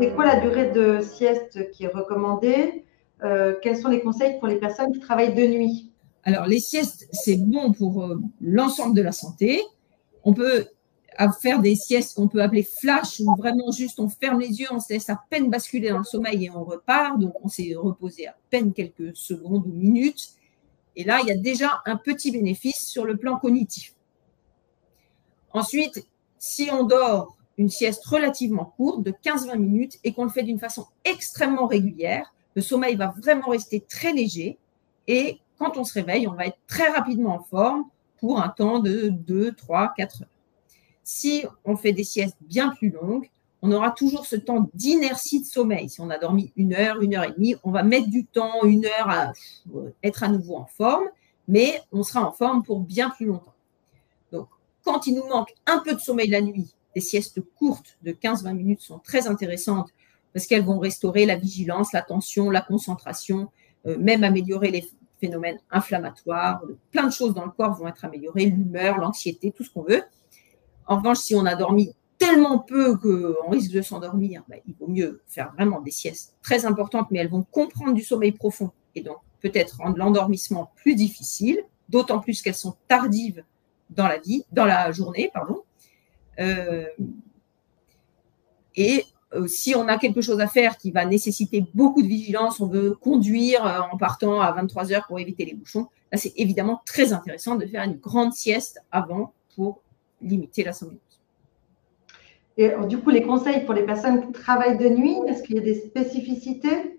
C'est quoi la durée de sieste qui est recommandée? Quels sont les conseils pour les personnes qui travaillent de nuit? Alors, les siestes, c'est bon pour l'ensemble de la santé. On peut faire des siestes qu'on peut appeler flash, où vraiment juste on ferme les yeux, on se laisse à peine basculer dans le sommeil et on repart. Donc, on s'est reposé à peine quelques secondes ou minutes. Et là, il y a déjà un petit bénéfice sur le plan cognitif. Ensuite, si on dort une sieste relativement courte de 15-20 minutes et qu'on le fait d'une façon extrêmement régulière, le sommeil va vraiment rester très léger et quand on se réveille, on va être très rapidement en forme pour un temps de 2, 3, 4 heures. Si on fait des siestes bien plus longues, on aura toujours ce temps d'inertie de sommeil. Si on a dormi 1 heure et demie, on va mettre du temps, 1 heure, à être à nouveau en forme, mais on sera en forme pour bien plus longtemps. Donc, quand il nous manque un peu de sommeil la nuit, des siestes courtes de 15-20 minutes sont très intéressantes parce qu'elles vont restaurer la vigilance, l'attention, la concentration, même améliorer les phénomènes inflammatoires. Plein de choses dans le corps vont être améliorées, l'humeur, l'anxiété, tout ce qu'on veut. En revanche, si on a dormi tellement peu qu'on risque de s'endormir, il vaut mieux faire vraiment des siestes très importantes, mais elles vont comprendre du sommeil profond et donc peut-être rendre l'endormissement plus difficile, d'autant plus qu'elles sont tardives dans la journée, pardon. Et si on a quelque chose à faire qui va nécessiter beaucoup de vigilance, on veut conduire en partant à 23 heures pour éviter les bouchons, là c'est évidemment très intéressant de faire une grande sieste avant pour limiter la somnolence. Et du coup, les conseils pour les personnes qui travaillent de nuit, est-ce qu'il y a des spécificités?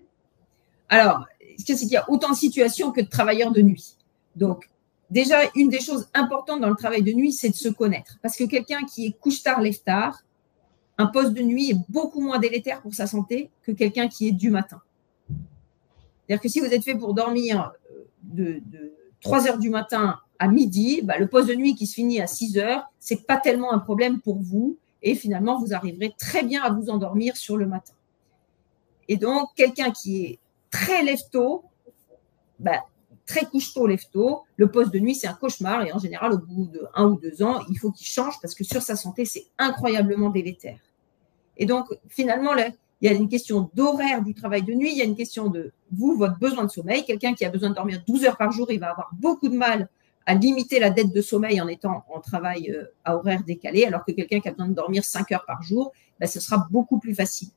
Alors, ce qu'il y a autant de situations que de travailleurs de nuit. Donc, déjà, une des choses importantes dans le travail de nuit, c'est de se connaître. Parce que quelqu'un qui est couche-tard, lève-tard, un poste de nuit est beaucoup moins délétère pour sa santé que quelqu'un qui est du matin. C'est-à-dire que si vous êtes fait pour dormir de 3 heures du matin à midi, le poste de nuit qui se finit à 6 heures, ce n'est pas tellement un problème pour vous. Et finalement, vous arriverez très bien à vous endormir sur le matin. Et donc, quelqu'un qui est très lève-tôt, très couche-tôt, lève-tôt, le poste de nuit, c'est un cauchemar. Et en général, au bout de 1 ou 2 ans, il faut qu'il change parce que sur sa santé, c'est incroyablement délétère. Et donc, finalement, là, il y a une question d'horaire du travail de nuit, il y a une question de votre besoin de sommeil. Quelqu'un qui a besoin de dormir 12 heures par jour, il va avoir beaucoup de mal à limiter la dette de sommeil en étant en travail à horaire décalé, alors que quelqu'un qui a besoin de dormir 5 heures par jour, ce sera beaucoup plus facile.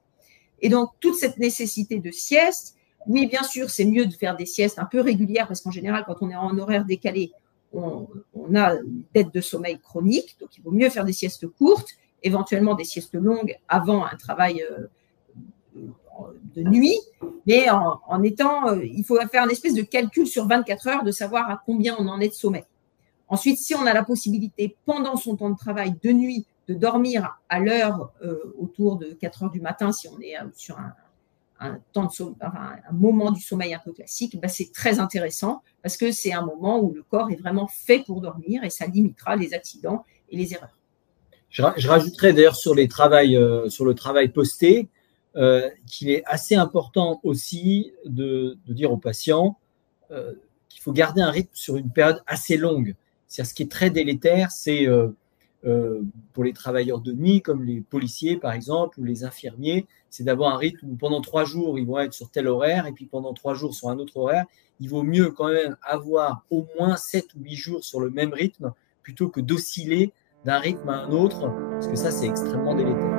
Et donc, toute cette nécessité de sieste, oui, bien sûr, c'est mieux de faire des siestes un peu régulières parce qu'en général, quand on est en horaire décalé, on a une dette de sommeil chronique. Donc, il vaut mieux faire des siestes courtes, éventuellement des siestes longues avant un travail de nuit. Mais il faut faire une espèce de calcul sur 24 heures de savoir à combien on en est de sommeil. Ensuite, si on a la possibilité, pendant son temps de travail de nuit, de dormir à l'heure autour de 4 heures du matin, si on est sur un moment du sommeil un peu classique, c'est très intéressant parce que c'est un moment où le corps est vraiment fait pour dormir et ça limitera les accidents et les erreurs. Je rajouterais d'ailleurs sur le travail posté qu'il est assez important aussi de dire aux patients qu'il faut garder un rythme sur une période assez longue. C'est-à-dire, ce qui est très délétère, c'est pour les travailleurs de nuit, comme les policiers par exemple, ou les infirmiers, c'est d'avoir un rythme où pendant 3 jours, ils vont être sur tel horaire, et puis pendant 3 jours sur un autre horaire. Il vaut mieux quand même avoir au moins 7 ou 8 jours sur le même rythme, plutôt que d'osciller d'un rythme à un autre, parce que ça, c'est extrêmement délétère.